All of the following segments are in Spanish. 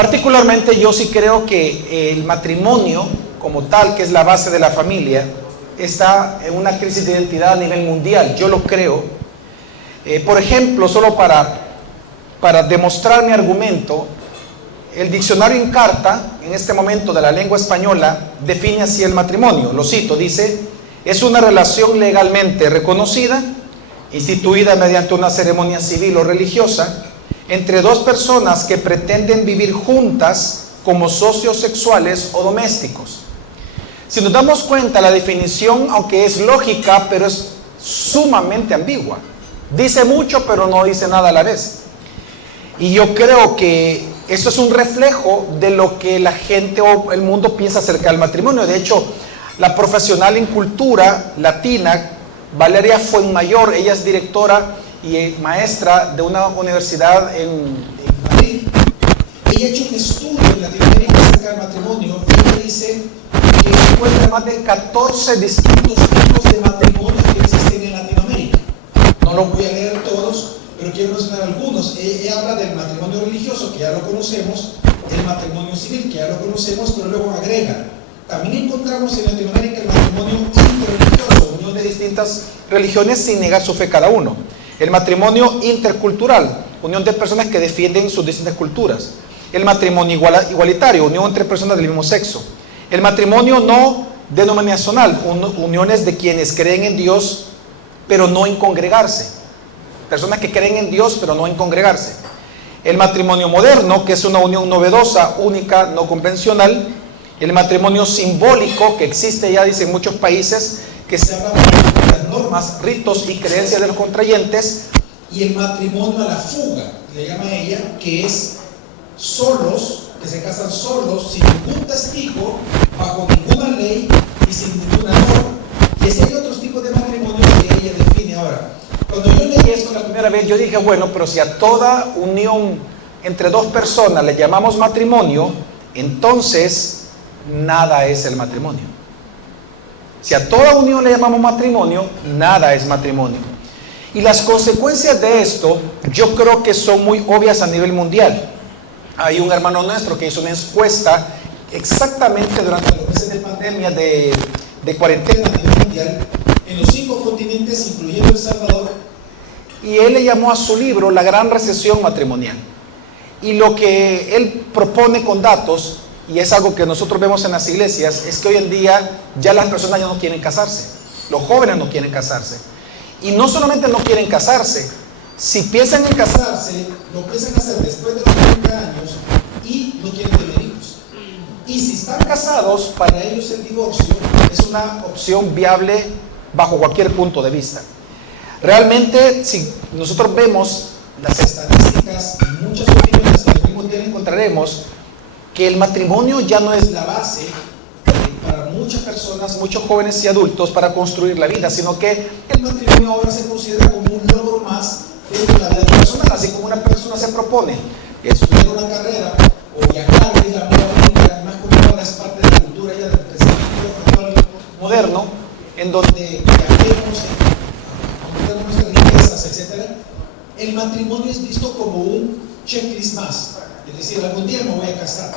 Particularmente yo sí creo que el matrimonio como tal, que es la base de la familia, está en una crisis de identidad a nivel mundial. Yo lo creo. Por ejemplo, solo para demostrar mi argumento, el diccionario Encarta, en este momento de la lengua española, define así el matrimonio. Lo cito, dice: es una relación legalmente reconocida, instituida mediante una ceremonia civil o religiosa, entre dos personas que pretenden vivir juntas como socios sexuales o domésticos. Si nos damos cuenta, la definición, aunque es lógica, pero es sumamente ambigua. Dice mucho, pero no dice nada a la vez. Y yo creo que eso es un reflejo de lo que la gente o el mundo piensa acerca del matrimonio. De hecho, la profesional en cultura latina, Valeria Fuenmayor, ella es directora y maestra de una universidad en Madrid. Ella ha hecho un estudio en Latinoamérica acerca del matrimonio y ella dice que encuentra más de 14 distintos tipos de matrimonios que existen en Latinoamérica. No los voy a leer todos, pero quiero mencionar algunos. Ella habla del matrimonio religioso, que ya lo conocemos, el matrimonio civil, que ya lo conocemos, pero luego agrega: también encontramos en Latinoamérica el matrimonio interreligioso, unión de distintas religiones sin negar su fe cada uno. El matrimonio intercultural, unión de personas que defienden sus distintas culturas. El matrimonio igualitario, unión entre personas del mismo sexo. El matrimonio no denominacional, uniones de quienes creen en Dios, pero no en congregarse. Personas que creen en Dios, pero no en congregarse. El matrimonio moderno, que es una unión novedosa, única, no convencional. El matrimonio simbólico, que existe ya, dice, en muchos países, que se habla de las normas, ritos y creencias de los contrayentes. Y el matrimonio a la fuga, le llama ella, que es solos, que se casan solos, sin ningún testigo, bajo ninguna ley y sin ninguna norma. Y ese hay otros tipos de matrimonios que ella define. Ahora, cuando yo leí esto la primera vez, yo dije, bueno, pero si a toda unión entre dos personas le llamamos matrimonio, entonces nada es el matrimonio. Si a toda unión le llamamos matrimonio, nada es matrimonio. Y las consecuencias de esto, yo creo que son muy obvias a nivel mundial. Hay un hermano nuestro que hizo una encuesta exactamente durante los meses de pandemia de cuarentena a nivel mundial, en los 5 continentes, incluyendo El Salvador, y él le llamó a su libro La Gran Recesión Matrimonial. Y lo que él propone con datos, y es algo que nosotros vemos en las iglesias, es que hoy en día ya las personas ya no quieren casarse. Los jóvenes no quieren casarse. Y no solamente no quieren casarse, si piensan en casarse, lo piensan hacer después de los 30 años y no quieren tener hijos. Y si están casados, para ellos el divorcio es una opción viable bajo cualquier punto de vista. Realmente, si nosotros vemos las estadísticas y muchas opiniones que al mismo tiempo encontraremos que el matrimonio ya no es la base para muchas personas, muchos jóvenes y adultos para construir la vida, sino que el matrimonio ahora se considera como un logro más dentro de la vida personal. Así como una persona se propone estudiar una carrera o viajar, es la moda única, más como ahora es parte de la cultura ya del pensamiento moderno, en donde viajemos, aumentemos nuestras riquezas, etc. El matrimonio es visto como un checklist más. Es decir, algún día me voy a casar.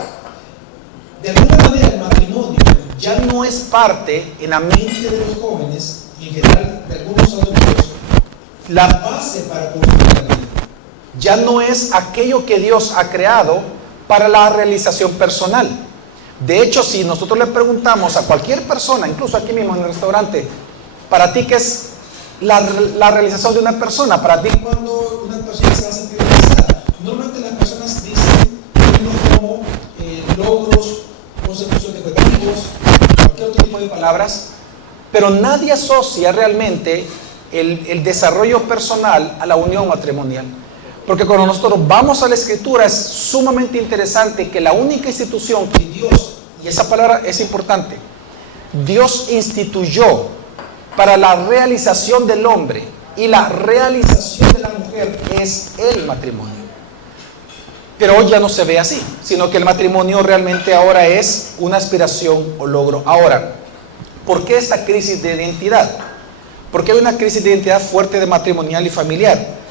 De alguna manera el matrimonio ya no es parte en la mente de los jóvenes y en general de algunos adultos la base para construir la vida. Ya no es aquello que Dios ha creado para la realización personal. De hecho, si nosotros le preguntamos a cualquier persona, incluso aquí mismo en el restaurante, para ti, ¿qué es la realización de una persona? Para ti, cuando una persona se va a sentir realizada, normalmente las personas dicen como logros, consecución de objetivos, cualquier otro tipo de palabras, pero nadie asocia realmente el desarrollo personal a la unión matrimonial. Porque cuando nosotros vamos a la Escritura es sumamente interesante que la única institución que Dios, y esa palabra es importante, Dios instituyó para la realización del hombre y la realización de la mujer es el matrimonio. Pero hoy ya no se ve así, sino que el matrimonio realmente ahora es una aspiración o logro. Ahora, ¿por qué esta crisis de identidad? ¿Por qué hay una crisis de identidad fuerte de matrimonial y familiar?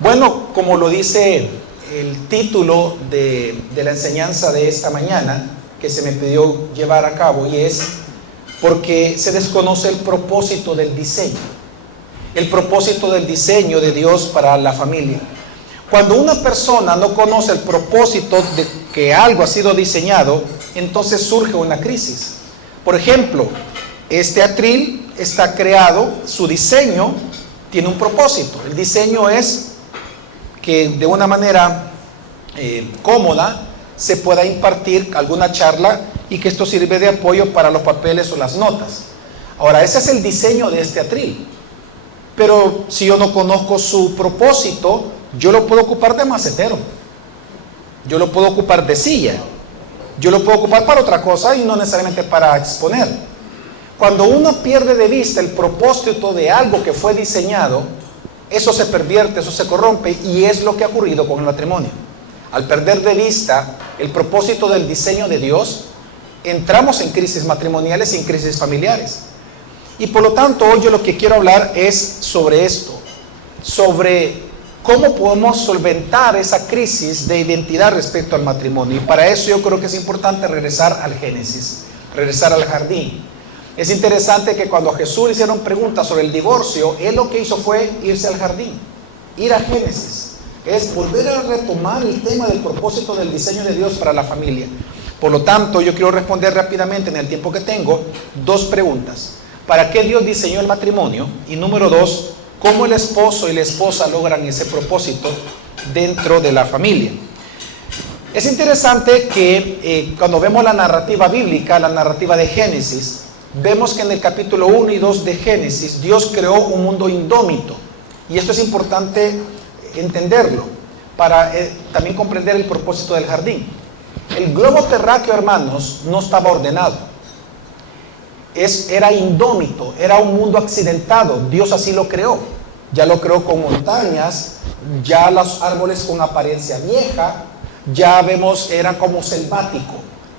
Bueno, como lo dice el título de la enseñanza de esta mañana que se me pidió llevar a cabo, y es porque se desconoce el propósito del diseño. El propósito del diseño de Dios para la familia. Cuando una persona no conoce el propósito de que algo ha sido diseñado, entonces surge una crisis. Por ejemplo, este atril está creado, su diseño tiene un propósito. El diseño es que de una manera cómoda se pueda impartir alguna charla y que esto sirve de apoyo para los papeles o las notas. Ahora, ese es el diseño de este atril. Pero si yo no conozco su propósito, yo lo puedo ocupar de macetero. Yo lo puedo ocupar de silla. Yo lo puedo ocupar para otra cosa y no necesariamente para exponer. Cuando uno pierde de vista el propósito de algo que fue diseñado, eso se pervierte, eso se corrompe, y es lo que ha ocurrido con el matrimonio. Al perder de vista el propósito del diseño de Dios, entramos en crisis matrimoniales y en crisis familiares. Y por lo tanto, hoy yo lo que quiero hablar es sobre esto, sobre cómo podemos solventar esa crisis de identidad respecto al matrimonio. Y para eso yo creo que es importante regresar al Génesis, regresar al jardín. Es interesante que cuando a Jesús le hicieron preguntas sobre el divorcio, él lo que hizo fue irse al jardín, ir a Génesis. Es volver a retomar el tema del propósito del diseño de Dios para la familia. Por lo tanto, yo quiero responder rápidamente en el tiempo que tengo dos preguntas. ¿Para qué Dios diseñó el matrimonio? Y número dos, ¿cómo el esposo y la esposa logran ese propósito dentro de la familia? Es interesante que cuando vemos la narrativa bíblica, la narrativa de Génesis, vemos que en el capítulo 1 y 2 de Génesis, Dios creó un mundo indómito. Y esto es importante entenderlo para también comprender el propósito del jardín. El globo terráqueo, hermanos, no estaba ordenado. Era indómito, era un mundo accidentado. Dios así lo creó. Ya lo creó con montañas, ya los árboles con apariencia vieja, ya vemos, era como selvático.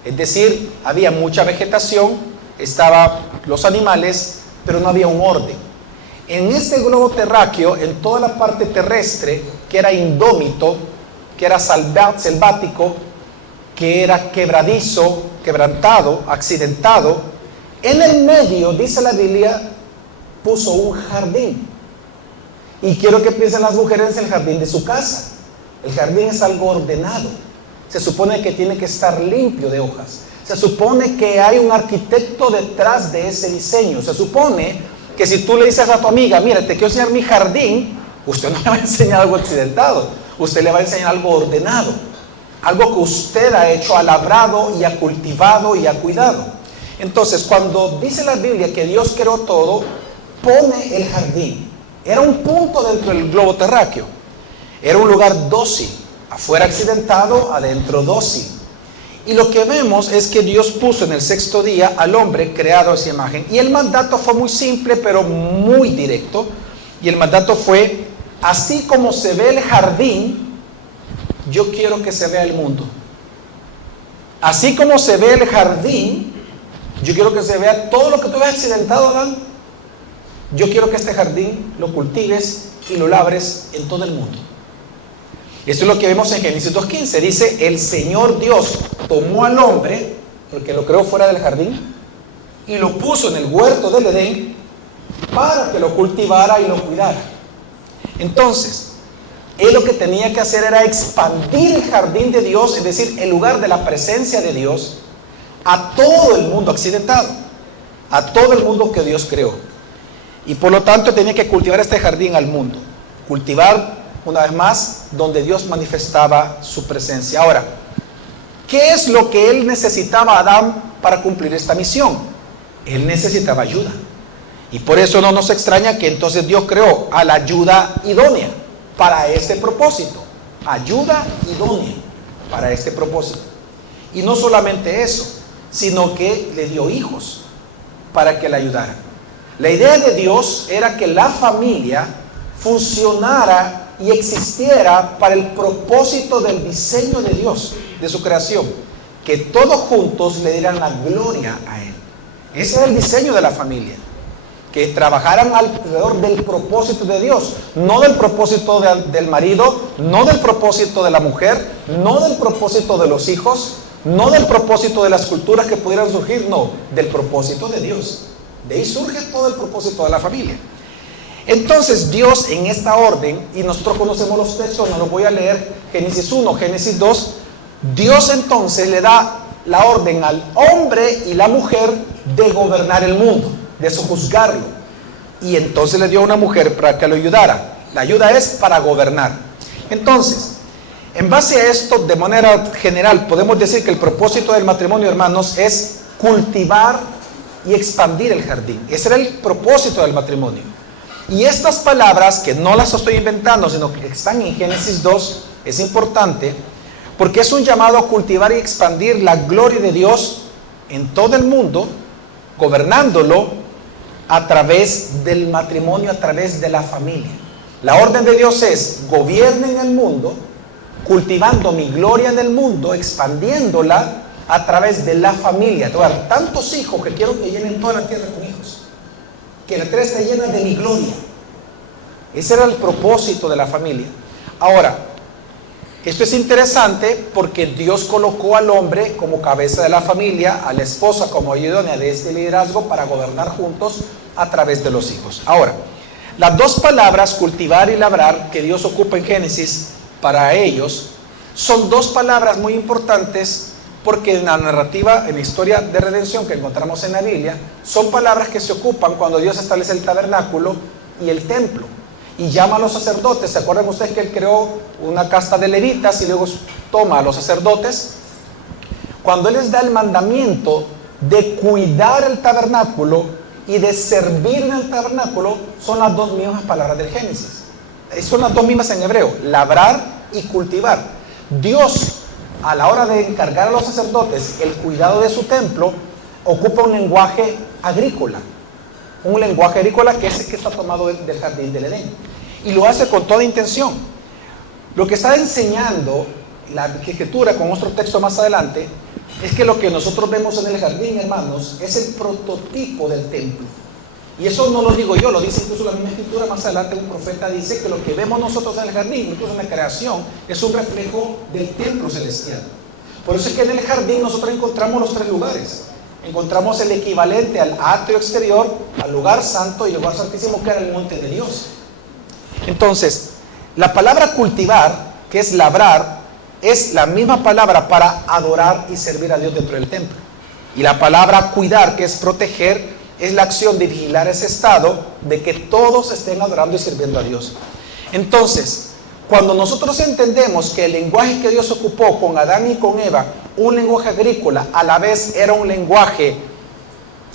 Es decir, había mucha vegetación, estaban los animales, pero no había un orden. En este globo terráqueo, en toda la parte terrestre, que era indómito, que era selvático, que era quebradizo, quebrantado, accidentado, en el medio, dice la Biblia, puso un jardín. Y quiero que piensen las mujeres en el jardín de su casa. El jardín es algo ordenado. Se supone que tiene que estar limpio de hojas. Se supone que hay un arquitecto detrás de ese diseño. Se supone que si tú le dices a tu amiga, mira, te quiero enseñar mi jardín, usted no le va a enseñar algo accidentado. Usted le va a enseñar algo ordenado. Algo que usted ha hecho, ha labrado y ha cultivado y ha cuidado. Entonces, cuando dice la Biblia que Dios creó todo, pone el jardín. Era un punto dentro del globo terráqueo. Era un lugar dócil. Afuera accidentado, adentro dócil. Y lo que vemos es que Dios puso en el sexto día al hombre creado a esa imagen. Y el mandato fue muy simple, pero muy directo. Y el mandato fue, así como se ve el jardín, yo quiero que se vea el mundo. Así como se ve el jardín, yo quiero que se vea todo lo que tú ves accidentado, Adán. Yo quiero que este jardín lo cultives y lo labres en todo el mundo. Esto es lo que vemos en Génesis 2:15. Dice, el Señor Dios tomó al hombre, porque lo creó fuera del jardín, y lo puso en el huerto del Edén para que lo cultivara y lo cuidara. Entonces, él lo que tenía que hacer era expandir el jardín de Dios, es decir, el lugar de la presencia de Dios, a todo el mundo accidentado, a todo el mundo que Dios creó. Y por lo tanto tenía que cultivar este jardín al mundo. Cultivar, una vez más, donde Dios manifestaba su presencia. Ahora, ¿qué es lo que él necesitaba, Adán, para cumplir esta misión? Él necesitaba ayuda. Y por eso no nos extraña que entonces Dios creó a la ayuda idónea para este propósito. Ayuda idónea para este propósito. Y no solamente eso, sino que le dio hijos para que le ayudaran. La idea de Dios era que la familia funcionara y existiera para el propósito del diseño de Dios, de su creación, que todos juntos le dieran la gloria a Él. Ese era el diseño de la familia. que trabajaran alrededor del propósito de Dios, no del propósito del marido, no del propósito de la mujer, no del propósito de los hijos, no del propósito de las culturas que pudieran surgir, no, del propósito de Dios. De ahí surge todo el propósito de la familia. Entonces Dios en esta orden, y nosotros conocemos los textos, no los voy a leer, Génesis 1, Génesis 2, Dios entonces le da la orden al hombre y la mujer de gobernar el mundo, de sojuzgarlo. Y entonces le dio a una mujer para que lo ayudara. La ayuda es para gobernar. Entonces, en base a esto, de manera general, podemos decir que el propósito del matrimonio, hermanos, es cultivar y expandir el jardín. Ese era el propósito del matrimonio. Y estas palabras, que no las estoy inventando, sino que están en Génesis 2, es importante, porque es un llamado a cultivar y expandir la gloria de Dios en todo el mundo, gobernándolo a través del matrimonio, a través de la familia. La orden de Dios es: gobiernen el mundo, cultivando mi gloria en el mundo, expandiéndola a través de la familia. Te voy a dar tantos hijos que quiero que llenen toda la tierra con hijos, que la tierra esté llena de mi gloria. Ese era el propósito de la familia. Ahora, esto es interesante porque Dios colocó al hombre como cabeza de la familia, a la esposa como idónea de este liderazgo para gobernar juntos a través de los hijos. Ahora, las dos palabras, cultivar y labrar, que Dios ocupa en Génesis para ellos, son dos palabras muy importantes porque en la narrativa, en la historia de redención que encontramos en la Biblia, son palabras que se ocupan cuando Dios establece el tabernáculo y el templo. Y llama a los sacerdotes. ¿Se acuerdan ustedes que Él creó una casta de levitas y luego toma a los sacerdotes? Cuando Él les da el mandamiento de cuidar el tabernáculo y de servir en el tabernáculo, son las dos mismas palabras del Génesis. Son las dos mismas en hebreo: labrar y cultivar. Dios, a la hora de encargar a los sacerdotes el cuidado de su templo, ocupa un lenguaje agrícola. Un lenguaje agrícola que es el que está tomado del jardín del Edén. Y lo hace con toda intención. Lo que está enseñando la Escritura con otro texto más adelante es que lo que nosotros vemos en el jardín, hermanos, es el prototipo del templo. Y eso no lo digo yo, lo dice incluso la misma Escritura. Más adelante un profeta dice que lo que vemos nosotros en el jardín, incluso en la creación, es un reflejo del templo celestial. Por eso es que en el jardín nosotros encontramos los tres lugares. Encontramos el equivalente al atrio exterior, al lugar santo y el lugar santísimo, que era el monte de Dios. Entonces, la palabra cultivar, que es labrar, es la misma palabra para adorar y servir a Dios dentro del templo. Y la palabra cuidar, que es proteger, es la acción de vigilar ese estado de que todos estén adorando y sirviendo a Dios. Entonces, cuando nosotros entendemos que el lenguaje que Dios ocupó con Adán y con Eva, un lenguaje agrícola, a la vez era un lenguaje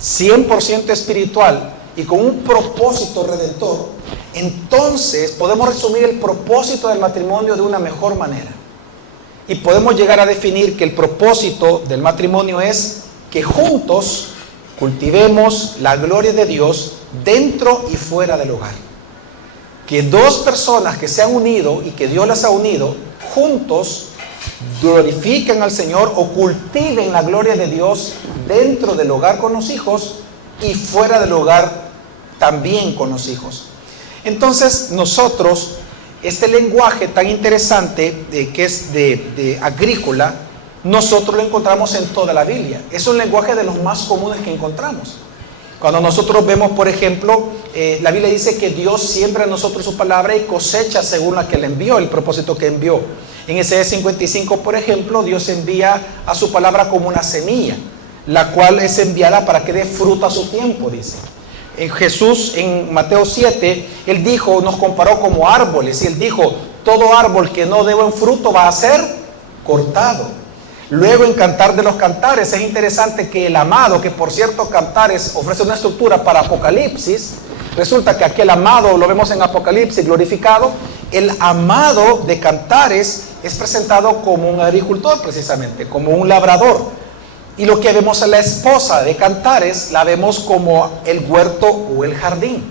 100% espiritual y con un propósito redentor, entonces podemos resumir el propósito del matrimonio de una mejor manera. Y podemos llegar a definir que el propósito del matrimonio es que juntos cultivemos la gloria de Dios dentro y fuera del hogar. Que dos personas que se han unido y que Dios las ha unido, juntos glorifiquen al Señor o cultiven la gloria de Dios dentro del hogar con los hijos y fuera del hogar también con los hijos. Entonces nosotros, este lenguaje tan interesante que es de agrícola, nosotros lo encontramos en toda la Biblia. Es un lenguaje de los más comunes que encontramos. Cuando nosotros vemos, por ejemplo, la Biblia dice que Dios siembra en nosotros su palabra y cosecha según la que le envió, el propósito que envió. En Isaías 55, por ejemplo, Dios envía a su palabra como una semilla, la cual es enviada para que dé fruto a su tiempo, dice. Jesús en Mateo 7, Él dijo, nos comparó como árboles, y Él dijo, todo árbol que no dé buen fruto va a ser cortado. Luego en Cantar de los Cantares es interesante que el amado, que por cierto Cantares ofrece una estructura para Apocalipsis, resulta que aquel amado lo vemos en Apocalipsis glorificado. El amado de Cantares es presentado como un agricultor precisamente, como un labrador. Y lo que vemos en la esposa de Cantares, la vemos como el huerto o el jardín.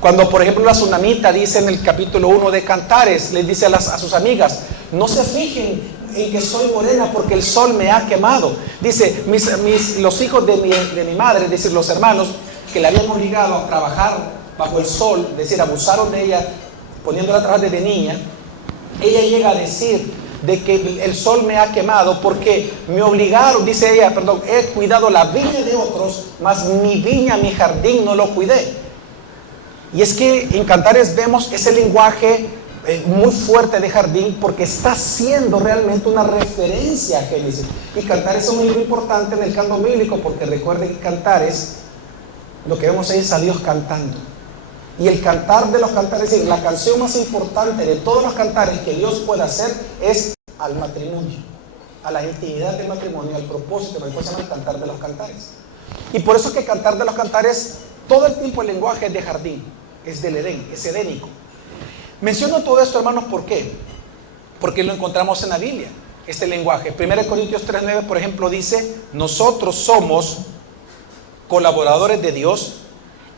Cuando por ejemplo la tsunamita dice en el capítulo 1 de Cantares, les dice a sus amigas, no se fijen en que soy morena porque el sol me ha quemado. Dice, los hijos de mi madre, es decir, los hermanos, que la habían obligado a trabajar bajo el sol, es decir, abusaron de ella poniéndola a trabajar desde niña, ella llega a decir de que el sol me ha quemado porque me obligaron, dice ella, perdón, he cuidado la viña de otros, mas mi viña, mi jardín no lo cuidé. Y es que en Cantares vemos ese lenguaje muy fuerte de jardín porque está haciendo realmente una referencia a Génesis. Y Cantares es un libro importante en el canon bíblico porque recuerden que Cantares, lo que vemos ahí es a Dios cantando. Y el cantar de los cantares, es decir, la canción más importante de todos los cantares que Dios puede hacer es al matrimonio, a la intimidad del matrimonio, al propósito, por eso se llama el cantar de los cantares. Y por eso es que cantar de los cantares, todo el tiempo el lenguaje es de jardín, es del Edén, es edénico. Menciono todo esto, hermanos, ¿por qué? Porque lo encontramos en la Biblia, este lenguaje. 1 Corintios 3:9, por ejemplo, dice, nosotros somos colaboradores de Dios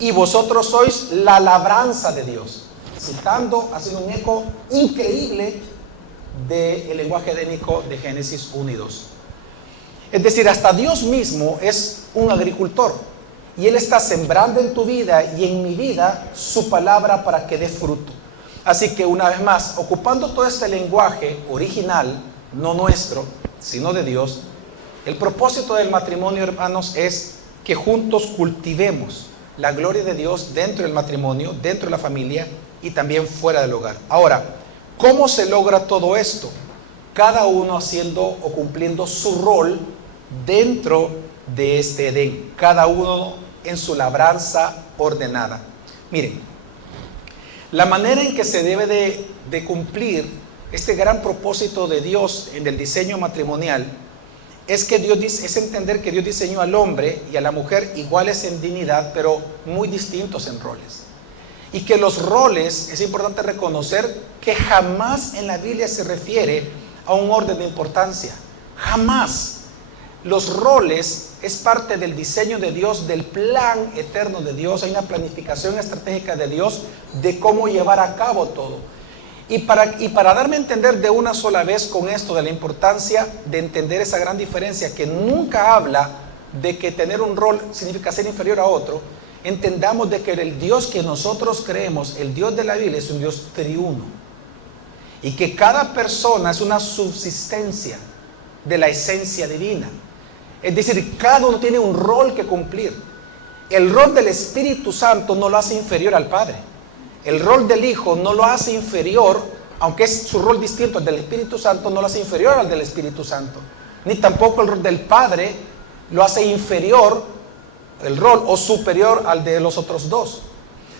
y vosotros sois la labranza de Dios. Citando, haciendo un eco increíble del lenguaje edénico de Génesis 1 y 2. Es decir, hasta Dios mismo es un agricultor y Él está sembrando en tu vida y en mi vida su palabra para que dé fruto. Así que una vez más, ocupando todo este lenguaje original, no nuestro, sino de Dios, el propósito del matrimonio, hermanos, es que juntos cultivemos la gloria de Dios dentro del matrimonio, dentro de la familia y también fuera del hogar. Ahora, ¿cómo se logra todo esto? Cada uno haciendo o cumpliendo su rol dentro de este Edén, cada uno en su labranza ordenada. Miren, la manera en que se debe de cumplir este gran propósito de Dios en el diseño matrimonial es que es entender que Dios diseñó al hombre y a la mujer iguales en dignidad, pero muy distintos en roles. Y que los roles, es importante reconocer que jamás en la Biblia se refiere a un orden de importancia. Jamás. Los roles es parte del diseño de Dios, del plan eterno de Dios. Hay una planificación estratégica de Dios de cómo llevar a cabo todo. Y para darme a entender de una sola vez con esto de la importancia de entender esa gran diferencia que nunca habla de que tener un rol significa ser inferior a otro, entendamos de que el Dios que nosotros creemos, el Dios de la Biblia, es un Dios triuno. Y que cada persona es una subsistencia de la esencia divina. Es decir, cada uno tiene un rol que cumplir. El rol del Espíritu Santo no lo hace inferior al Padre. El rol del Hijo no lo hace inferior, aunque es su rol distinto al del Espíritu Santo, no lo hace inferior al del Espíritu Santo. Ni tampoco el rol del Padre lo hace inferior, el rol o superior al de los otros dos.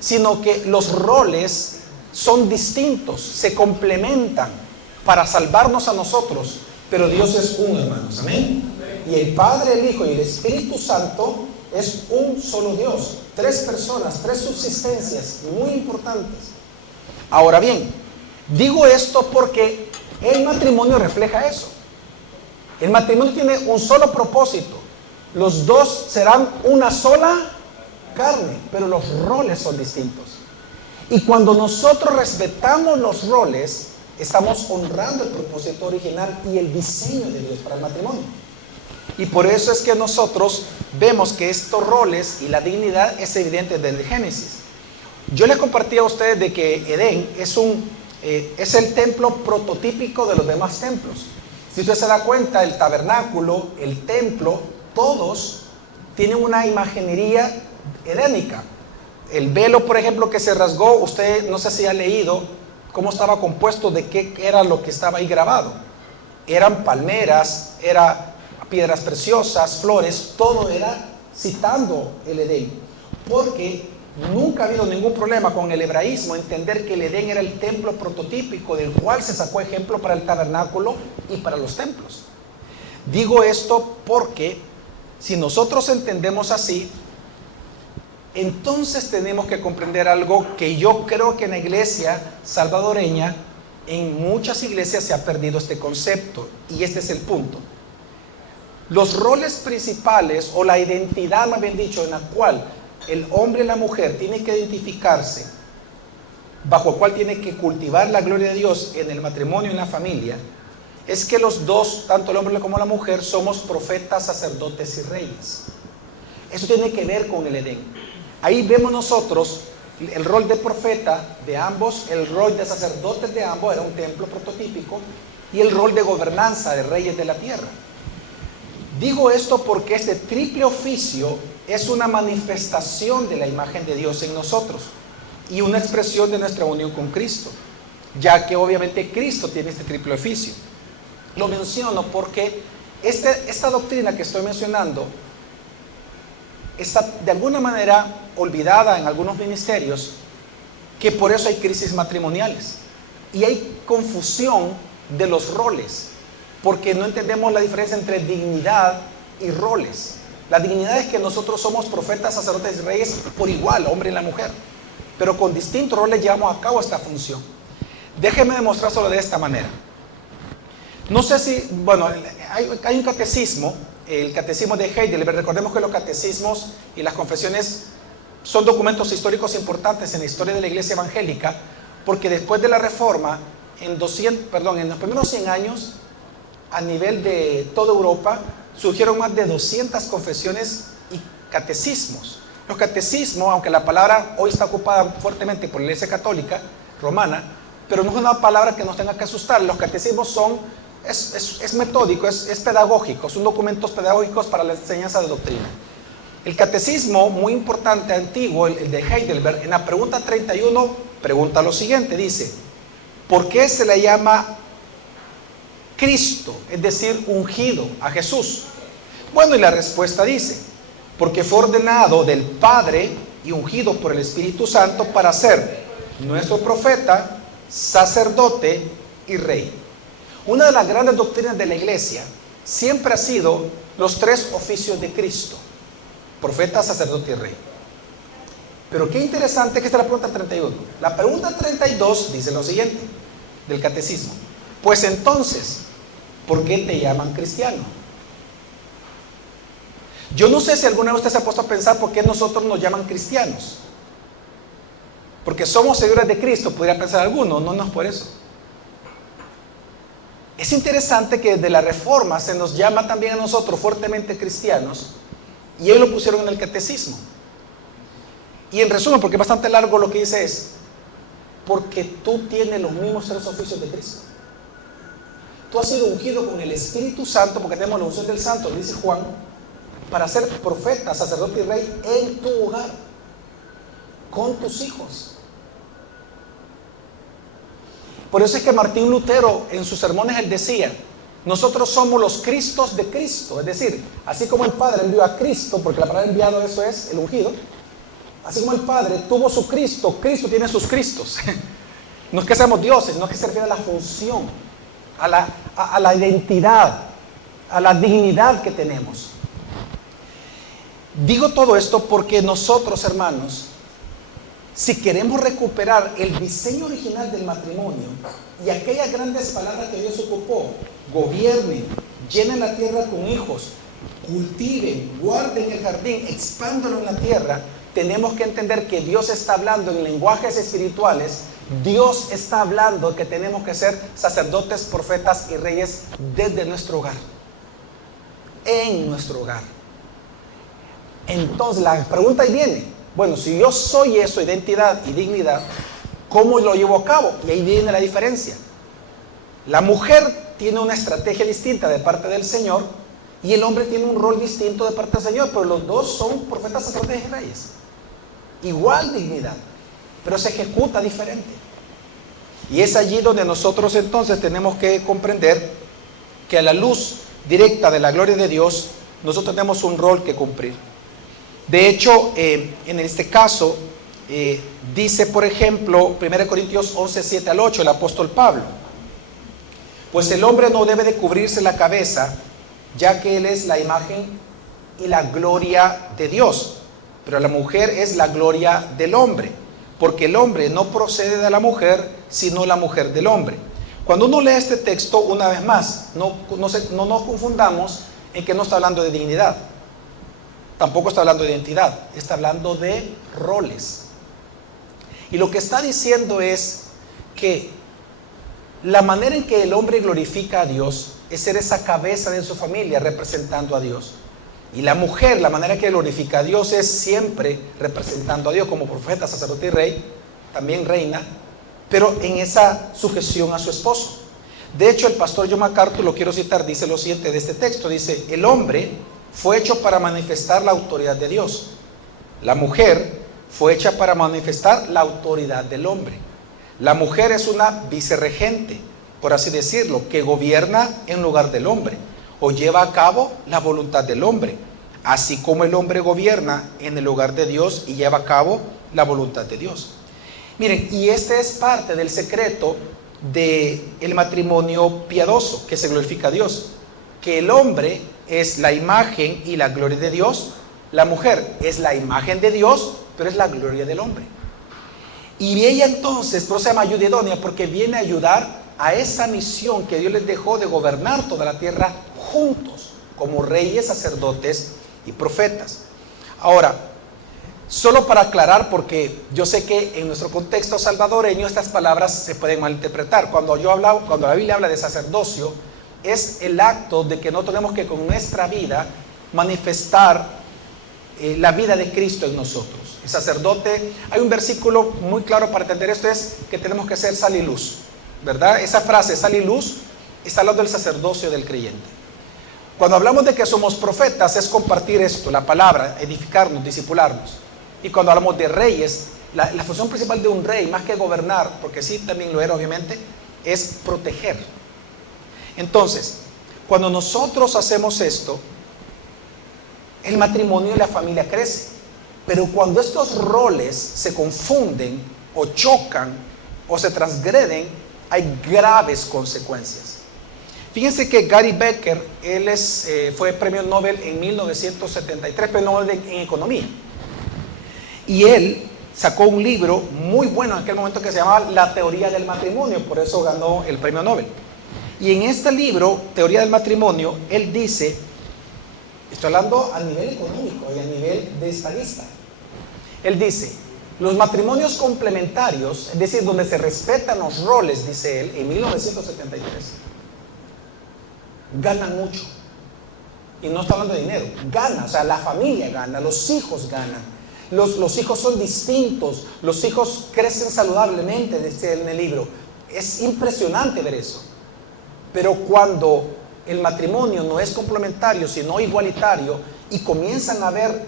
Sino que los roles son distintos, se complementan para salvarnos a nosotros. Pero Dios es uno, hermanos. Amén. Y el Padre, el Hijo y el Espíritu Santo es un solo Dios. 3 personas, 3 subsistencias muy importantes. Ahora bien, digo esto porque el matrimonio refleja eso. El matrimonio tiene un solo propósito. Los dos serán una sola carne, pero los roles son distintos. Y cuando nosotros respetamos los roles, estamos honrando el propósito original y el diseño de Dios para el matrimonio. Y por eso es que nosotros vemos que estos roles y la dignidad es evidente desde Génesis. Yo les compartí a ustedes de que Edén es el templo prototípico de los demás templos. Si usted se da cuenta, el tabernáculo, el templo, todos tienen una imaginería edénica. El velo, por ejemplo, que se rasgó, usted no sé si ha leído cómo estaba compuesto, de qué era lo que estaba ahí grabado. Eran palmeras, era piedras preciosas, flores, todo era citando el Edén. Porque nunca ha habido ningún problema con el hebraísmo entender que el Edén era el templo prototípico del cual se sacó ejemplo para el tabernáculo y para los templos. Digo esto porque si nosotros entendemos así, entonces tenemos que comprender algo que yo creo que en la iglesia salvadoreña, en muchas iglesias se ha perdido este concepto, y este es el punto. Los roles principales, o la identidad, más bien dicho, en la cual el hombre y la mujer tienen que identificarse, bajo el cual tiene que cultivar la gloria de Dios en el matrimonio y en la familia, es que los dos, tanto el hombre como la mujer, somos profetas, sacerdotes y reyes. Eso tiene que ver con el Edén. Ahí vemos nosotros el rol de profeta de ambos, el rol de sacerdotes de ambos, era un templo prototípico, y el rol de gobernanza de reyes de la tierra. Digo esto porque este triple oficio es una manifestación de la imagen de Dios en nosotros y una expresión de nuestra unión con Cristo, ya que obviamente Cristo tiene este triple oficio. Lo menciono porque esta doctrina que estoy mencionando está de alguna manera olvidada en algunos ministerios, que por eso hay crisis matrimoniales y hay confusión de los roles, porque no entendemos la diferencia entre dignidad y roles. La dignidad es que nosotros somos profetas, sacerdotes y reyes por igual, hombre y la mujer, pero con distintos roles llevamos a cabo esta función. Déjenme demostrárselo de esta manera. No sé si, bueno, hay un catecismo, el catecismo de Heidelberg. Recordemos que los catecismos y las confesiones son documentos históricos importantes en la historia de la Iglesia evangélica, porque después de la Reforma, en los primeros 100 años, a nivel de toda Europa, surgieron más de 200 confesiones y catecismos. Los catecismos, aunque la palabra hoy está ocupada fuertemente por la Iglesia Católica Romana, pero no es una palabra que nos tenga que asustar. Los catecismos es metódico, es pedagógico, son documentos pedagógicos para la enseñanza de doctrina. El catecismo, muy importante, antiguo, el de Heidelberg, en la pregunta 31, pregunta lo siguiente, dice: ¿por qué se le llama Cristo, es decir, ungido a Jesús? Bueno, y la respuesta dice: porque fue ordenado del Padre y ungido por el Espíritu Santo para ser nuestro profeta, sacerdote y rey. Una de las grandes doctrinas de la Iglesia siempre ha sido los tres oficios de Cristo: profeta, sacerdote y rey. Pero qué interesante que esta es la pregunta 31. La pregunta 32 dice lo siguiente del catecismo: pues entonces, ¿por qué te llaman cristiano? Yo no sé si alguna vez usted se ha puesto a pensar por qué nosotros nos llaman cristianos. Porque somos seguidores de Cristo, podría pensar alguno, no es por eso. Es interesante que desde la Reforma se nos llama también a nosotros fuertemente cristianos, y ellos lo pusieron en el catecismo. Y en resumen, porque es bastante largo, lo que dice es: porque tú tienes los mismos tres oficios de Cristo. Tú has sido ungido con el Espíritu Santo, porque tenemos la unción del Santo, dice Juan, para ser profeta, sacerdote y rey en tu hogar, con tus hijos. Por eso es que Martín Lutero en sus sermones él decía: nosotros somos los Cristos de Cristo. Es decir, así como el Padre envió a Cristo, porque la palabra enviado eso es el ungido, así como el Padre tuvo su Cristo, Cristo tiene sus Cristos. No es que seamos dioses, no es que se refiere a la función, a la identidad, a la dignidad que tenemos. Digo todo esto porque nosotros, hermanos, si queremos recuperar el diseño original del matrimonio y aquellas grandes palabras que Dios ocupó: gobiernen, llenen la tierra con hijos, cultiven, guarden el jardín, expándalo en la tierra, tenemos que entender que Dios está hablando en lenguajes espirituales. Dios está hablando que tenemos que ser sacerdotes, profetas y reyes desde nuestro hogar, en nuestro hogar. Entonces la pregunta ahí viene: bueno, si yo soy eso, identidad y dignidad, ¿cómo lo llevo a cabo? Y ahí viene la diferencia. La mujer tiene una estrategia distinta de parte del Señor y el hombre tiene un rol distinto de parte del Señor, pero los dos son profetas, sacerdotes y reyes. Igual dignidad, pero se ejecuta diferente. Y es allí donde nosotros entonces tenemos que comprender que a la luz directa de la gloria de Dios, nosotros tenemos un rol que cumplir. De hecho, en este caso, dice, por ejemplo, 1 Corintios 11, 7 al 8, el apóstol Pablo: pues el hombre no debe de cubrirse la cabeza, ya que él es la imagen y la gloria de Dios, pero la mujer es la gloria del hombre, porque el hombre no procede de la mujer, sino la mujer del hombre. Cuando uno lee este texto, una vez más, no nos confundamos en que no está hablando de dignidad. Tampoco está hablando de identidad, está hablando de roles. Y lo que está diciendo es que la manera en que el hombre glorifica a Dios es ser esa cabeza de su familia representando a Dios. Y la mujer, la manera que glorifica a Dios es siempre representando a Dios como profeta, sacerdote y rey, también reina, pero en esa sujeción a su esposo. De hecho, el pastor John MacArthur, lo quiero citar, dice lo siguiente de este texto, dice: el hombre fue hecho para manifestar la autoridad de Dios. La mujer fue hecha para manifestar la autoridad del hombre. La mujer es una vicerregente, por así decirlo, que gobierna en lugar del hombre o lleva a cabo la voluntad del hombre, así como el hombre gobierna en el lugar de Dios y lleva a cabo la voluntad de Dios. Miren, y este es parte del secreto del matrimonio piadoso, que se glorifica a Dios, que el hombre es la imagen y la gloria de Dios, la mujer es la imagen de Dios, pero es la gloria del hombre. Y ella entonces, por eso se llama ayuda idónea, porque viene a ayudar a esa misión que Dios les dejó de gobernar toda la tierra juntos, como reyes, sacerdotes y profetas. Ahora, solo para aclarar, porque yo sé que en nuestro contexto salvadoreño estas palabras se pueden malinterpretar. Cuando la Biblia habla de sacerdocio, es el acto de que no tenemos que con nuestra vida manifestar la vida de Cristo en nosotros. El sacerdote, hay un versículo muy claro para entender esto, es que tenemos que ser sal y luz, ¿verdad? Esa frase, sal y luz, está hablando del sacerdocio del creyente. Cuando hablamos de que somos profetas, es compartir esto, la palabra, edificarnos, discipularnos. Y cuando hablamos de reyes, la función principal de un rey, más que gobernar, porque sí también lo era obviamente, es proteger. Entonces, cuando nosotros hacemos esto, el matrimonio y la familia crece. Pero cuando estos roles se confunden o chocan o se transgreden, hay graves consecuencias. Fíjense que Gary Becker, él fue premio Nobel en 1973, premio Nobel en economía. Y él sacó un libro muy bueno en aquel momento que se llamaba La teoría del matrimonio, por eso ganó el premio Nobel. Y en este libro, Teoría del matrimonio, él dice, estoy hablando a nivel económico y a nivel de estadista, él dice, los matrimonios complementarios, es decir, donde se respetan los roles, dice él, en 1973, ganan mucho. Y no está hablando de dinero, gana, o sea, la familia gana, los hijos ganan. Los hijos son distintos, los hijos crecen saludablemente, dice él en el libro. Es impresionante ver eso. Pero cuando el matrimonio no es complementario, sino igualitario, y comienzan a ver,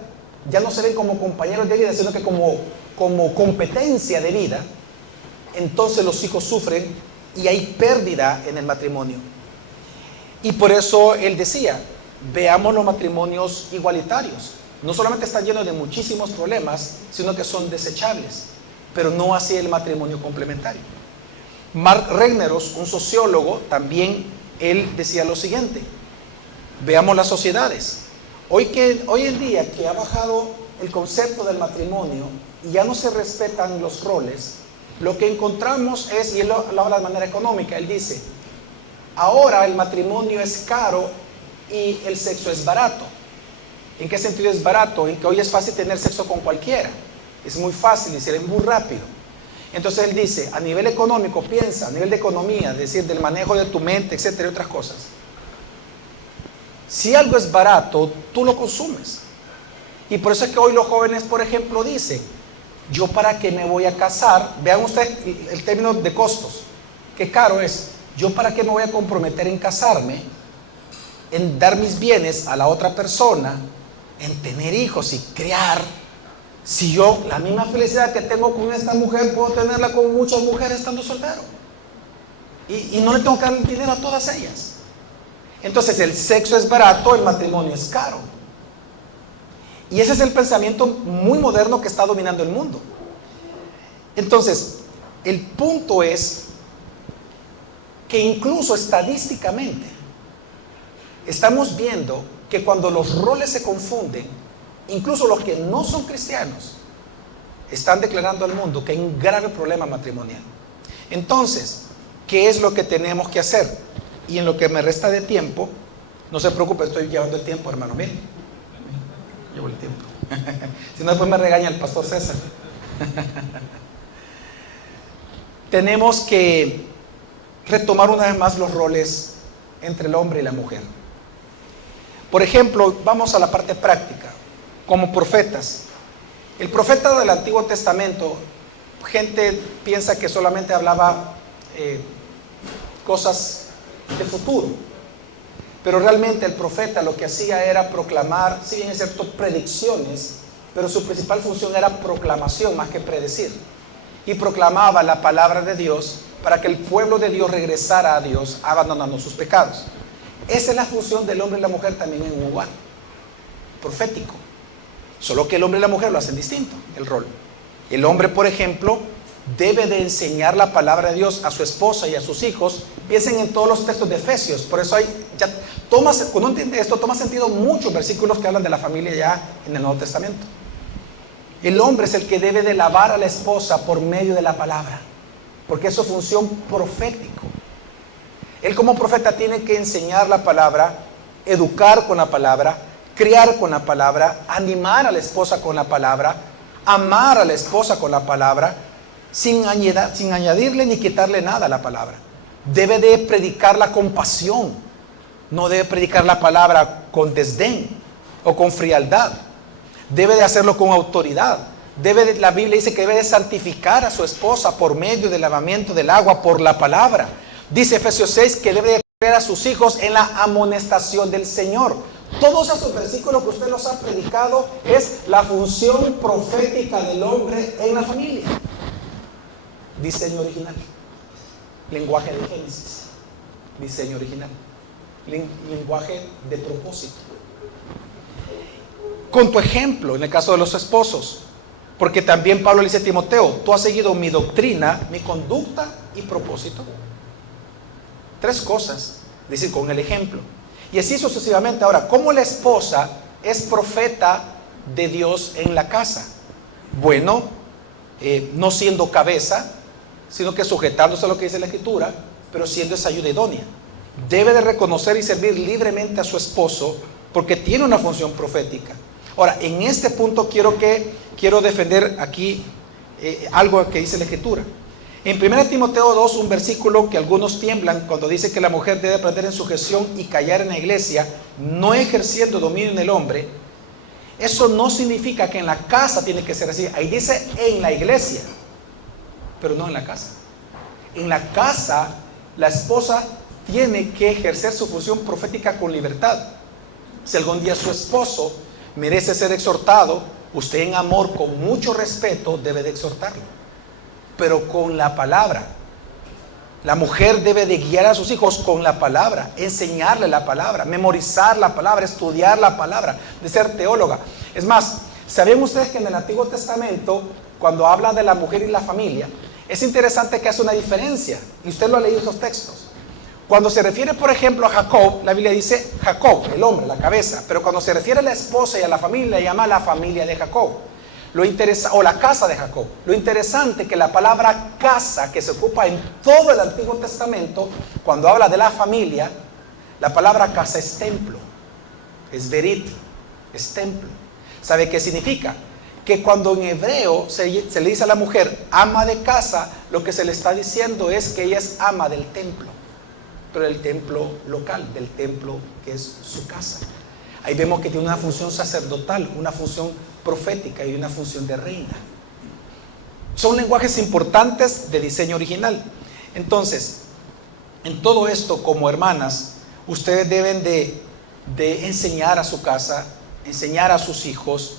ya no se ven como compañeros de vida, sino que como competencia de vida, entonces los hijos sufren y hay pérdida en el matrimonio. Y por eso él decía, veamos los matrimonios igualitarios. No solamente están llenos de muchísimos problemas, sino que son desechables, pero no así el matrimonio complementario. Mark Regnerus, un sociólogo, también él decía lo siguiente: veamos las sociedades. Hoy en día que ha bajado el concepto del matrimonio y ya no se respetan los roles, lo que encontramos es, y él lo habla de manera económica, él dice, ahora el matrimonio es caro y el sexo es barato. ¿En qué sentido es barato? En que hoy es fácil tener sexo con cualquiera. Es muy fácil y se ve muy rápido. Entonces él dice, a nivel económico, piensa, a nivel de economía, es decir, del manejo de tu mente, etcétera, y otras cosas. Si algo es barato, tú lo consumes. Y por eso es que hoy los jóvenes, por ejemplo, dicen, yo para qué me voy a casar, vean ustedes el término de costos, qué caro es, yo para qué me voy a comprometer en casarme, en dar mis bienes a la otra persona, en tener hijos y criar, si yo la misma felicidad que tengo con esta mujer puedo tenerla con muchas mujeres estando soltero y no le tengo que dar dinero a todas ellas. Entonces el sexo es barato, el matrimonio es caro. Y ese es el pensamiento muy moderno que está dominando el mundo. Entonces el punto es que incluso estadísticamente estamos viendo que cuando los roles se confunden, incluso los que no son cristianos están declarando al mundo que hay un grave problema matrimonial. Entonces, ¿qué es lo que tenemos que hacer? Y en lo que me resta de tiempo, no se preocupe, estoy llevando el tiempo, hermano, miren, llevo el tiempo. Si no, después me regaña el pastor César. Tenemos que retomar una vez más los roles entre el hombre y la mujer. Por ejemplo, vamos a la parte práctica, como profetas. El profeta del Antiguo Testamento, gente piensa que solamente hablaba cosas de futuro, pero realmente el profeta lo que hacía era proclamar, si bien es cierto, predicciones, pero su principal función era proclamación más que predecir, y proclamaba la palabra de Dios para que el pueblo de Dios regresara a Dios abandonando sus pecados. Esa es la función del hombre y la mujer también en un hogar profético, solo que el hombre y la mujer lo hacen distinto, el rol. El hombre, por ejemplo, debe de enseñar la palabra de Dios a su esposa y a sus hijos. Piensen en todos los textos de Efesios, por eso cuando uno entiende esto, toma sentido muchos versículos que hablan de la familia ya en el Nuevo Testamento. El hombre es el que debe de lavar a la esposa por medio de la palabra, porque es su función profético. Él como profeta tiene que enseñar la palabra, educar con la palabra, criar con la palabra, animar a la esposa con la palabra, amar a la esposa con la palabra, sin añadirle ni quitarle nada a la palabra. Debe de predicarla con pasión, no debe predicar la palabra con desdén o con frialdad. Debe de hacerlo con autoridad. La Biblia dice que debe de santificar a su esposa por medio del lavamiento del agua por la palabra. Dice Efesios 6 que debe de criar a sus hijos en la amonestación del Señor. Todos esos versículos que usted los ha predicado es la función profética del hombre en la familia. Diseño original, lenguaje de Génesis, diseño original, lenguaje de propósito. Con tu ejemplo, en el caso de los esposos, porque también Pablo le dice a Timoteo, tú has seguido mi doctrina, mi conducta y propósito. 3 cosas, dice con el ejemplo. Y así sucesivamente. Ahora, ¿cómo la esposa es profeta de Dios en la casa? Bueno, no siendo cabeza, sino que sujetándose a lo que dice la Escritura, pero siendo esa ayuda idónea. Debe de reconocer y servir libremente a su esposo, porque tiene una función profética. Ahora, en este punto quiero defender aquí algo que dice la Escritura. En 1 Timoteo 2, un versículo que algunos tiemblan cuando dice que la mujer debe aprender en sujeción y callar en la iglesia, no ejerciendo dominio en el hombre. Eso no significa que en la casa tiene que ser así. Ahí dice en la iglesia, pero no en la casa. En la casa, la esposa tiene que ejercer su función profética con libertad. Si algún día su esposo merece ser exhortado, usted en amor, con mucho respeto, debe de exhortarlo, pero con la palabra. La mujer debe de guiar a sus hijos con la palabra, enseñarle la palabra, memorizar la palabra, estudiar la palabra, de ser teóloga. Es más, ¿sabían ustedes que en el Antiguo Testamento, cuando habla de la mujer y la familia, es interesante que hace una diferencia? Y usted lo ha leído esos textos. Cuando se refiere, por ejemplo, a Jacob, la Biblia dice Jacob, el hombre, la cabeza. Pero cuando se refiere a la esposa y a la familia, llama la familia de Jacob. O la casa de Jacob. Lo interesante que la palabra casa, que se ocupa en todo el Antiguo Testamento, cuando habla de la familia, la palabra casa es templo. Es berit, es templo. ¿Sabe qué significa? Que cuando en hebreo se le dice a la mujer ama de casa, lo que se le está diciendo es que ella es ama del templo, pero del templo local, del templo que es su casa. Ahí vemos que tiene una función sacerdotal, una función profética y una función de reina. Son lenguajes importantes de diseño original. Entonces, en todo esto, como hermanas, ustedes deben de enseñar a su casa, enseñar a sus hijos,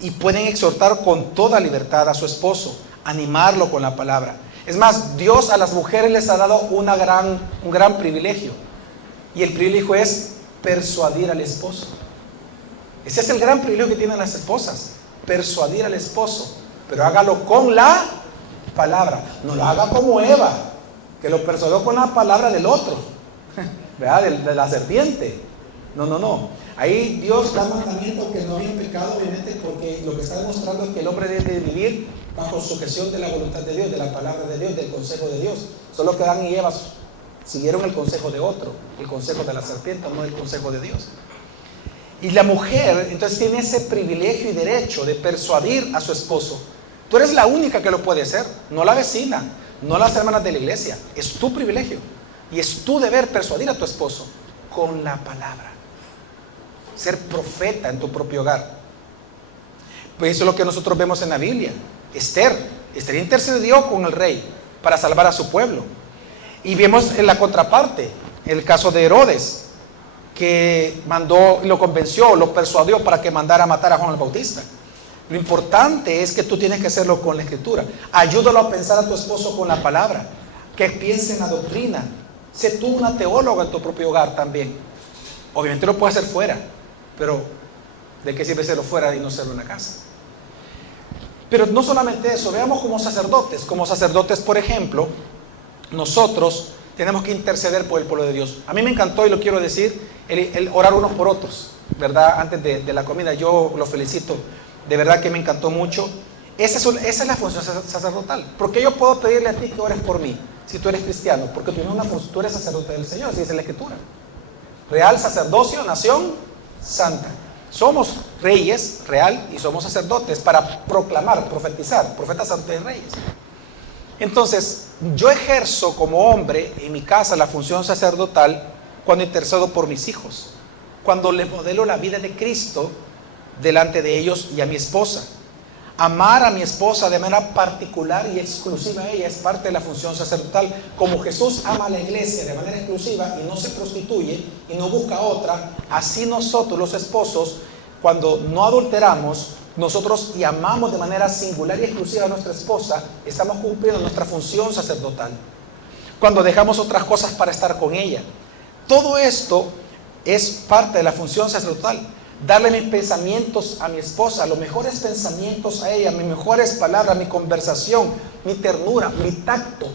y pueden exhortar con toda libertad a su esposo, animarlo con la palabra. Es más, Dios a las mujeres les ha dado un gran privilegio, y el privilegio es persuadir al esposo. Ese es el gran privilegio que tienen las esposas, persuadir al esposo, pero hágalo con la palabra. No lo haga como Eva, que lo persuadió con la palabra del otro, ¿verdad? De la serpiente. No. Ahí Dios da mandamiento que no había pecado, obviamente, porque lo que está demostrando es que el hombre debe vivir bajo sujeción de la voluntad de Dios, de la palabra de Dios, del consejo de Dios. Solo que Adán y Eva siguieron el consejo de otro, el consejo de la serpiente, no el consejo de Dios. Y la mujer entonces tiene ese privilegio y derecho de persuadir a su esposo. Tú eres la única que lo puede hacer, no la vecina, no las hermanas de la iglesia. Es tu privilegio y es tu deber persuadir a tu esposo con la palabra. ser profeta en tu propio hogar. Pues eso es lo que nosotros vemos en la Biblia. Esther intercedió con el rey para salvar a su pueblo. Y vemos en la contraparte, el caso de Herodes, que lo convenció, lo persuadió para que mandara a matar a Juan el Bautista. Lo importante es que tú tienes que hacerlo con la Escritura. Ayúdalo a pensar a tu esposo con la palabra, que piense en la doctrina. Sé tú una teóloga en tu propio hogar también. Obviamente lo puedes hacer fuera, pero ¿de qué sirve hacerlo fuera y no hacerlo en la casa? Pero no solamente eso, veamos como sacerdotes. Como sacerdotes, por ejemplo, nosotros tenemos que interceder por el pueblo de Dios. A mí me encantó, y lo quiero decir, el orar unos por otros, ¿verdad? Antes de la comida, yo lo felicito. De verdad que me encantó mucho. Esa es la función sacerdotal. Porque yo puedo pedirle a ti que ores por mí, si tú eres cristiano, porque tú eres sacerdote del Señor, así dice la Escritura. Real sacerdocio, nación santa. Somos reyes, real, y somos sacerdotes para proclamar, profetizar, profetas santos y reyes. Entonces, yo ejerzo como hombre en mi casa la función sacerdotal cuando intercedo por mis hijos, cuando les modelo la vida de Cristo delante de ellos y a mi esposa. Amar a mi esposa de manera particular y exclusiva a ella es parte de la función sacerdotal. Como Jesús ama a la iglesia de manera exclusiva y no se prostituye y no busca otra, así nosotros los esposos, cuando no adulteramos, nosotros y amamos de manera singular y exclusiva a nuestra esposa, estamos cumpliendo nuestra función sacerdotal. Cuando dejamos otras cosas para estar con ella. Todo esto es parte de la función sacerdotal. Darle mis pensamientos a mi esposa, los mejores pensamientos a ella, mis mejores palabras, mi conversación, mi ternura, mi tacto.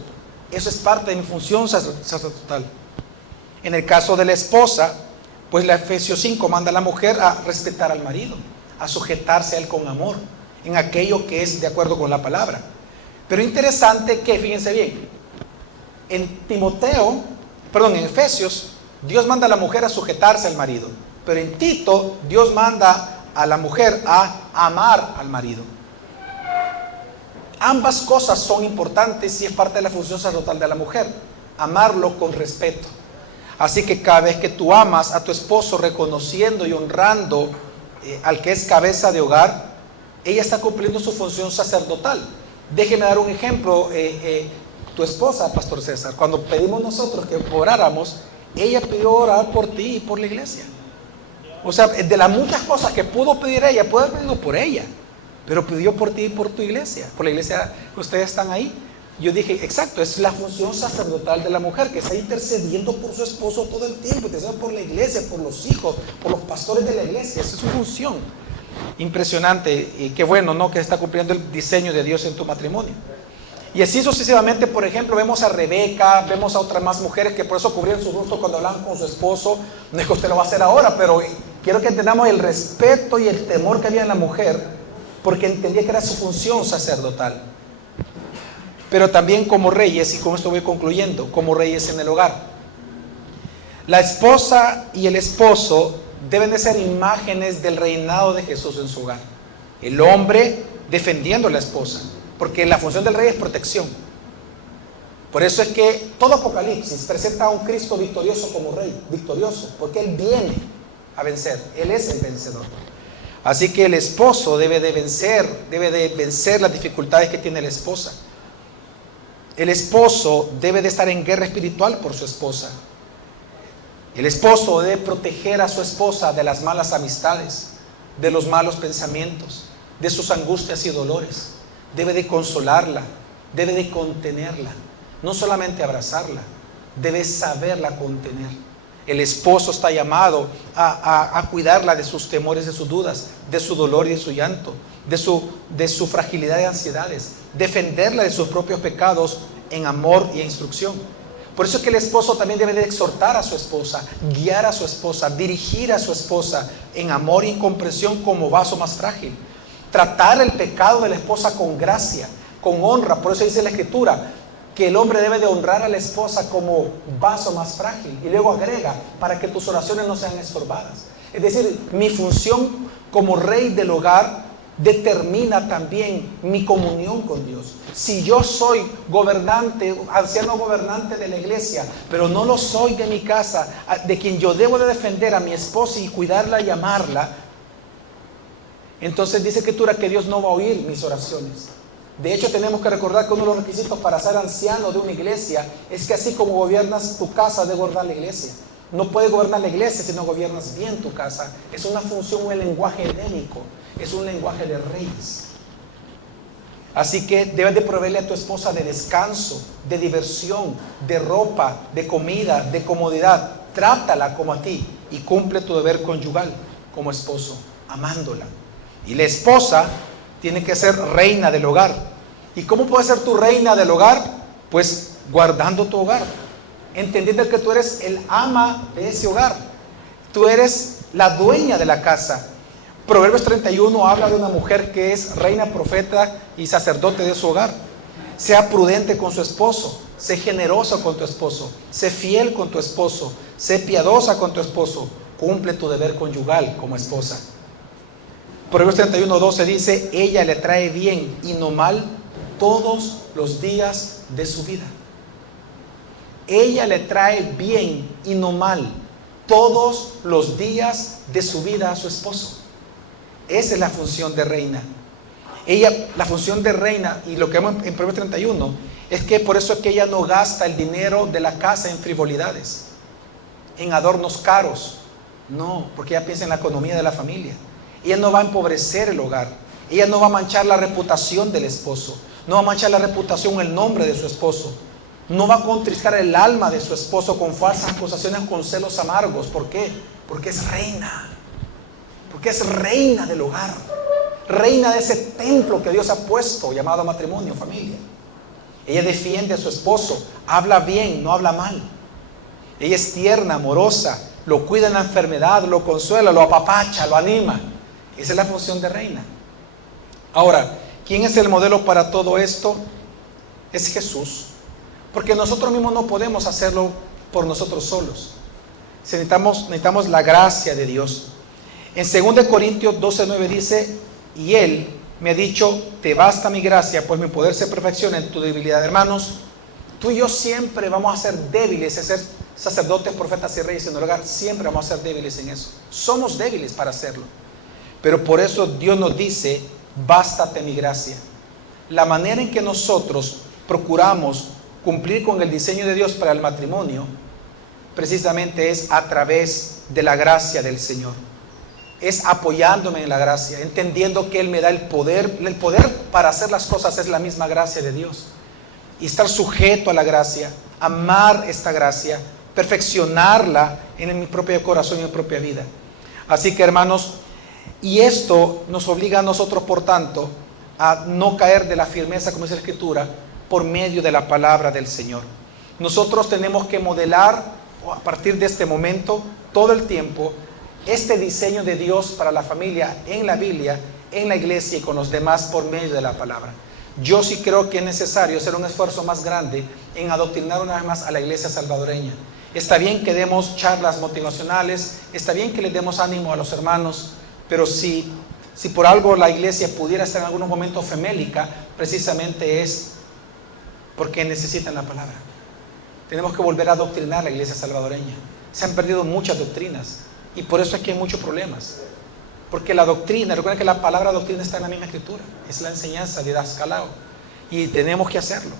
Eso es parte de mi función sacerdotal. En el caso de la esposa, pues la Efesios 5 manda a la mujer a respetar al marido, a sujetarse a él con amor, en aquello que es de acuerdo con la palabra. Pero interesante que, fíjense bien, en Efesios, Dios manda a la mujer a sujetarse al marido. Pero en Tito, Dios manda a la mujer a amar al marido. Ambas cosas son importantes y es parte de la función sacerdotal de la mujer. Amarlo con respeto. Así que cada vez que tú amas a tu esposo reconociendo y honrando al que es cabeza de hogar, ella está cumpliendo su función sacerdotal. Déjeme dar un ejemplo. Tu esposa, Pastor César, cuando pedimos nosotros que oráramos, ella pidió orar por ti y por la iglesia. O sea, de las muchas cosas que pudo pedir ella, pudo haber pedido por ella, pero pidió por ti y por tu iglesia, por la iglesia que ustedes están ahí. Yo dije, exacto, es la función sacerdotal de la mujer, que está intercediendo por su esposo todo el tiempo, intercediendo por la iglesia, por los hijos, por los pastores de la iglesia. Esa es su función. Impresionante, y qué bueno, ¿no?, que está cumpliendo el diseño de Dios en tu matrimonio. Y así sucesivamente, por ejemplo, vemos a Rebeca, vemos a otras más mujeres que por eso cubrían su rostro cuando hablaban con su esposo. No es que usted lo va a hacer ahora, pero quiero que entendamos el respeto y el temor que había en la mujer, porque entendía que era su función sacerdotal. Pero también como reyes, y con esto voy concluyendo, como reyes en el hogar. La esposa y el esposo deben de ser imágenes del reinado de Jesús en su hogar. El hombre defendiendo a la esposa, porque la función del rey es protección. Por eso es que todo Apocalipsis presenta a un Cristo victorioso como rey, victorioso, porque Él viene a vencer, Él es el vencedor. Así que el esposo debe de vencer las dificultades que tiene la esposa. El esposo debe de estar en guerra espiritual por su esposa. El esposo debe proteger a su esposa de las malas amistades, de los malos pensamientos, de sus angustias y dolores. Debe de consolarla, debe de contenerla, no solamente abrazarla, debe saberla contener. El esposo está llamado a cuidarla de sus temores, de sus dudas, de su dolor y de su llanto, de su fragilidad y ansiedades, defenderla de sus propios pecados en amor y instrucción. Por eso es que el esposo también debe de exhortar a su esposa, guiar a su esposa, dirigir a su esposa en amor y en comprensión como vaso más frágil. Tratar el pecado de la esposa con gracia, con honra. Por eso dice la Escritura que el hombre debe de honrar a la esposa como vaso más frágil. Y luego agrega, para que tus oraciones no sean estorbadas. Es decir, mi función como rey del hogar determina también mi comunión con Dios. Si yo soy gobernante, anciano gobernante de la iglesia, pero no lo soy de mi casa, de quien yo debo de defender a mi esposa y cuidarla y amarla, entonces dice Escritura que Dios no va a oír mis oraciones. De hecho, tenemos que recordar que uno de los requisitos para ser anciano de una iglesia es que así como gobiernas tu casa, debes gobernar la iglesia. No puedes gobernar la iglesia si no gobiernas bien tu casa. Es una función, un lenguaje edénico, es un lenguaje de reyes. Así que debes de proveerle a tu esposa de descanso, de diversión, de ropa, de comida, de comodidad. Trátala como a ti y cumple tu deber conyugal como esposo, amándola. Y la esposa tiene que ser reina del hogar. ¿Y cómo puede ser tu reina del hogar? Pues guardando tu hogar, entendiendo que tú eres el ama de ese hogar. Tú eres la dueña de la casa. Proverbios 31 habla de una mujer que es reina, profeta y sacerdote de su hogar. Sea prudente con su esposo, sé generoso con tu esposo, sé fiel con tu esposo, sé piadosa con tu esposo, cumple tu deber conyugal como esposa. Proverbios 31:12 dice, ella le trae bien y no mal todos los días de su vida. Ella le trae bien y no mal todos los días de su vida a su esposo. Esa es la función de reina. La función de reina, y lo que vemos en Proverbios 31, es que por eso es que ella no gasta el dinero de la casa en frivolidades, en adornos caros. No, porque ella piensa en la economía de la familia. Ella no va a empobrecer el hogar. Ella no va a manchar la reputación del esposo. No va a manchar la reputación, el nombre de su esposo. No va a contristar el alma de su esposo con falsas acusaciones, con celos amargos. ¿Por qué? Porque es reina. Porque es reina del hogar. Reina de ese templo que Dios ha puesto, llamado matrimonio, familia. Ella defiende a su esposo. Habla bien, no habla mal. Ella es tierna, amorosa. Lo cuida en la enfermedad, lo consuela, lo apapacha, lo anima. Esa es la función de reina. Ahora, ¿quién es el modelo para todo esto? Es Jesús. Porque nosotros mismos no podemos hacerlo por nosotros solos. Necesitamos la gracia de Dios. En 2 Corintios 12:9 dice, y Él me ha dicho, te basta mi gracia, pues mi poder se perfecciona en tu debilidad. Hermanos, tú y yo siempre vamos a ser débiles, es ser sacerdotes, profetas y reyes en el hogar. Siempre vamos a ser débiles en eso. Somos débiles para hacerlo. Pero por eso Dios nos dice, bástate mi gracia. La manera en que nosotros procuramos cumplir con el diseño de Dios para el matrimonio, precisamente es a través de la gracia del Señor. Es apoyándome en la gracia, entendiendo que Él me da el poder. El poder para hacer las cosas es la misma gracia de Dios. Y estar sujeto a la gracia, amar esta gracia, perfeccionarla en mi propio corazón y en mi propia vida. Así que, hermanos, y esto nos obliga a nosotros, por tanto, a no caer de la firmeza, como dice la Escritura, por medio de la palabra del Señor. Nosotros tenemos que modelar a partir de este momento, todo el tiempo, este diseño de Dios para la familia en la Biblia, en la iglesia y con los demás por medio de la palabra. Yo sí creo que es necesario hacer un esfuerzo más grande en adoctrinar una vez más a la iglesia salvadoreña. Está bien que demos charlas motivacionales, está bien que le demos ánimo a los hermanos, pero si por algo la iglesia pudiera ser en algunos momentos femélica, precisamente es porque necesitan la palabra. Tenemos que volver a adoctrinar a la iglesia salvadoreña. Se han perdido muchas doctrinas y por eso es que hay muchos problemas. Porque la doctrina, recuerden que la palabra doctrina está en la misma Escritura, es la enseñanza de Dascalao y tenemos que hacerlo.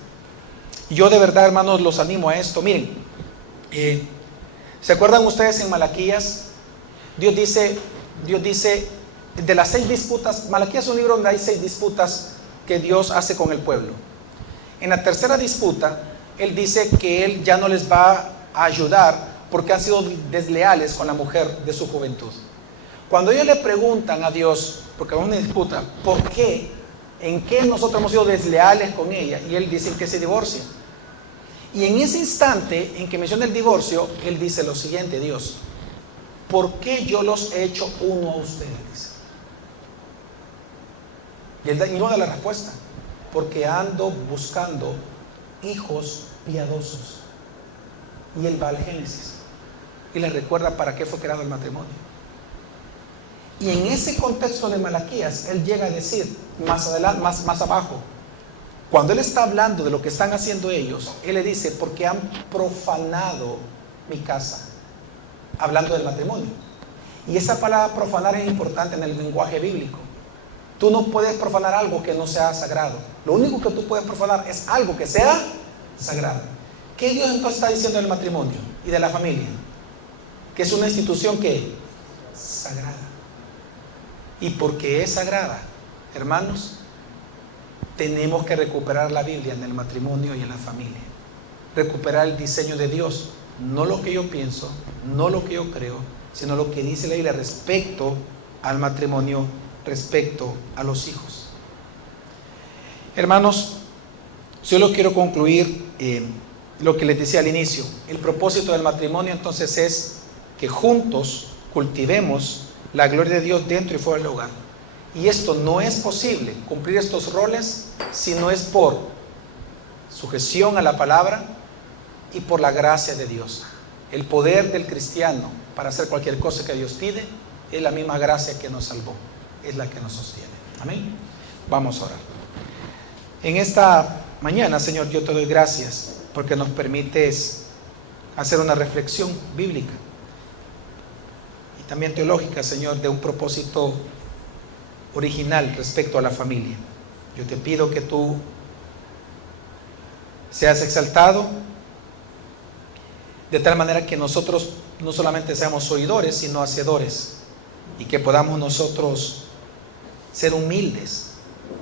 Yo de verdad, hermanos, los animo a esto. Miren, ¿se acuerdan ustedes en Malaquías? Dios dice, de las 6 disputas, Malaquías es un libro donde hay 6 disputas que Dios hace con el pueblo. En la tercera disputa, Él dice que Él ya no les va a ayudar porque han sido desleales con la mujer de su juventud. Cuando ellos le preguntan a Dios, porque hay una disputa, ¿por qué? ¿En qué nosotros hemos sido desleales con ella? Y Él dice que se divorcia. Y en ese instante en que menciona el divorcio, Él dice lo siguiente, Dios, ¿por qué yo los he hecho uno a ustedes? Y Él da la respuesta, porque ando buscando hijos piadosos. Y Él va al Génesis y les recuerda para qué fue creado el matrimonio. Y en ese contexto de Malaquías, él llega a decir, más adelante, más abajo, cuando él está hablando de lo que están haciendo ellos, él le dice, porque han profanado mi casa, hablando del matrimonio. Y esa palabra profanar es importante en el lenguaje bíblico. Tú no puedes profanar algo que no sea sagrado. Lo único que tú puedes profanar es algo que sea sagrado. ¿Qué Dios entonces está diciendo del matrimonio y de la familia? Que es una institución que sagrada. Y porque es sagrada, hermanos, tenemos que recuperar la Biblia en el matrimonio y en la familia. Recuperar el diseño de Dios, no lo que yo pienso, no lo que yo creo, sino lo que dice la Biblia respecto al matrimonio, respecto a los hijos. Hermanos, solo quiero concluir lo que les decía al inicio. El propósito del matrimonio entonces es que juntos cultivemos la gloria de Dios dentro y fuera del hogar. Y esto no es posible, cumplir estos roles, si no es por sujeción a la palabra y por la gracia de Dios. El poder del cristiano para hacer cualquier cosa que Dios pide es la misma gracia que nos salvó, es la que nos sostiene. Amén. Vamos a orar. En esta mañana, Señor, yo te doy gracias porque nos permites hacer una reflexión bíblica y también teológica, Señor, de un propósito original respecto a la familia. Yo te pido que tú seas exaltado de tal manera que nosotros no solamente seamos oidores, sino hacedores, y que podamos nosotros ser humildes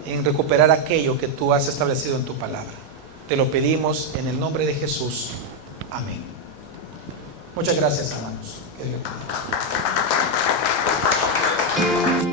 en recuperar aquello que tú has establecido en tu palabra. Te lo pedimos en el nombre de Jesús. Amén. Muchas gracias, hermanos. Que Dios te bendiga.